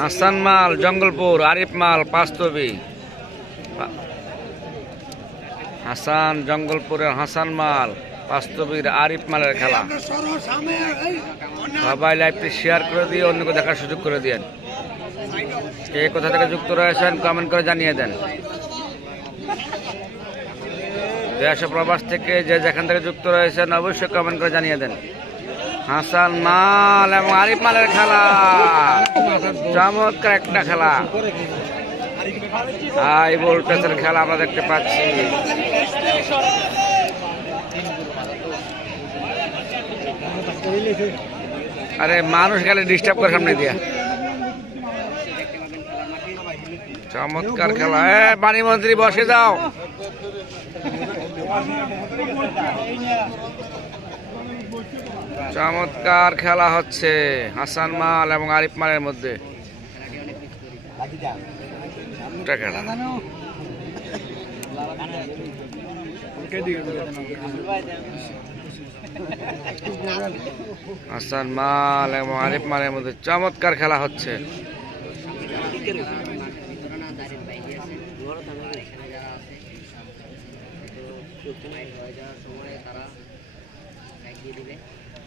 হাসান মাল, জঙ্গলপুর, আরিফ মাল, পাঁচতবি। হাসান, জঙ্গলপুরের হাসান মাল, পাঁচতবির আরিফ মালের খেলা। সবাই লাইভটি শেয়ার করে দিয়ে অন্যকে দেখার সুযোগ করে দিয়েন। কে কোথা থেকে যুক্ত রয়েছেন কমেন্ট করে জানিয়ে দেন। দেশ প্রবাস থেকে যে যেখান থেকে যুক্ত রয়েছেন, অবশ্যই কমেন্ট করে জানিয়ে দেন। হাসান মাল এবং আরিফ মালের খেলা। চমৎকার একটা খেলা। হাই ভোল্টেজের খেলা আমরা দেখতে পাচ্ছি। আরে মানুষ গেলে ডিস্টার্ব করে সামনে দিয়া। চমৎকার খেলা। এ পানি মন্ত্রী, বসে যাও। চমৎকার খেলা হচ্ছে হাসান মাল এবং আরিফ মালের মধ্যে। হাসান মাল এবং আরিফ মালের মধ্যে চমৎকার খেলা হচ্ছে।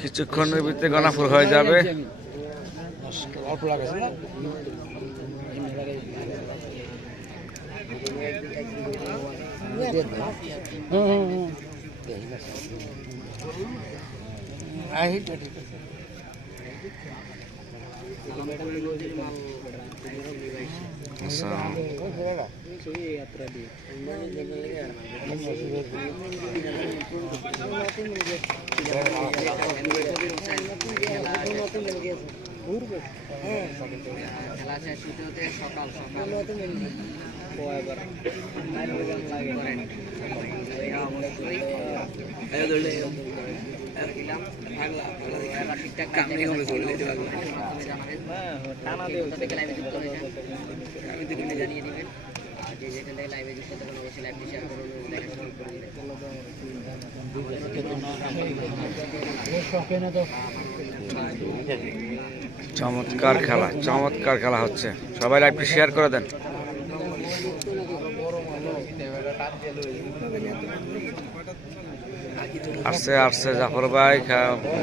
কিছুক্ষণের ভিতরে গনাফুল হয়ে যাবে। অল্প লাগাইছে না? Asal. খেলা শেষ হতে হতে সকাল সকাল জানিয়ে দিবেন। চমৎকার খেলা চমৎকার খেলা হচ্ছে। সবাই লাইভটি শেয়ার করে দেন। আসছে আসছে জাফর ভাই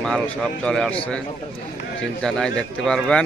মাল সব চলে আসছে। চিন্তা নাই, দেখতে পারবেন।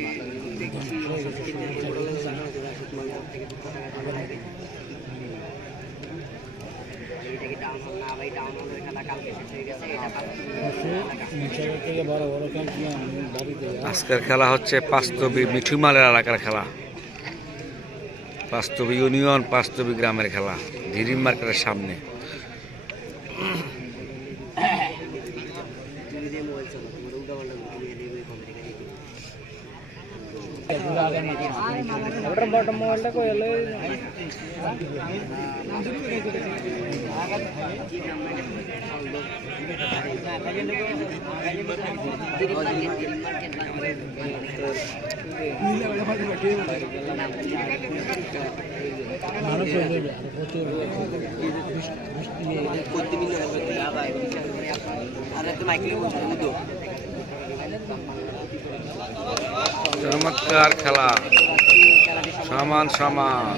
আজকের খেলা হচ্ছে পাঁচতবি মিঠুমালের এলাকার খেলা। পাস্তবি ইউনিয়ন পাস্তবী গ্রামের খেলা ধিরিম মার্কেটের সামনে। അവിടെ ബോട്ടം മോളുടെ കൊയല് കൊത്തിമില്ല അതൊക്കെ മൈക്കിൽ കൊണ്ടു চমৎকার খেলা। সমান সমান।